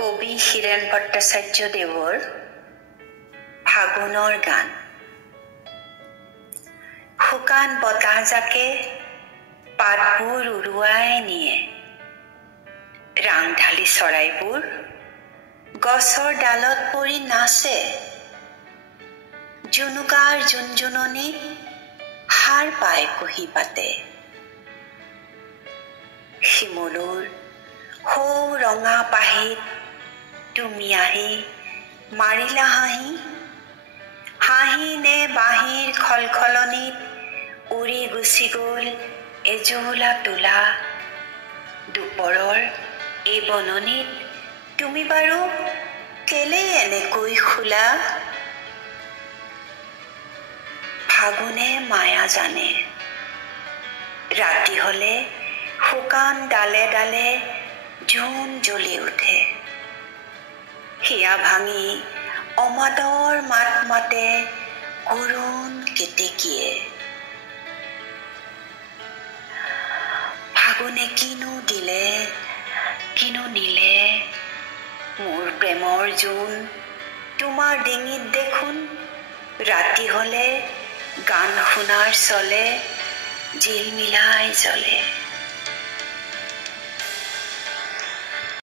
কবি হীৰেণ ভট্টাচাৰ্য দেৱৰ ফাগুনৰ গান। শুকান বতাহজাকে পাতবোৰ উৰুৱাই নিয়ে, ৰাংঢালী চৰাইবোৰ গছৰ ডালত পৰি নাচে, জুনুকাৰ জুনজুননিত সাৰ পাই কুহি পাতে। শিমলুৰ সৌ ৰঙা পাহিত তুমি আহি মাৰিলা হাঁহি, হাঁহি নে বাঁহীৰ খলখলনিত উৰি গুচি গ'ল এজোলা তোলা। দুপৰৰ এই বননিত তুমি বাৰু কেলে এনেকৈ শুলা? ফাগুনে মায়া জানে, ৰাতি হলে শুকান ডালে ডালে জোন জ্বলি উঠে। হিয়া ভাঙি অমাতৰ মাত মাতে কৰুণ কেতেকীয়ে। ফাগুনে কিনো দিলে কিনো নিলে, মোৰ প্ৰেমৰ জোন তোমাৰ ডিঙিত দেখোন ৰাতি হলে গান শুনাৰ চলে জিলমিলাই জ্বলে।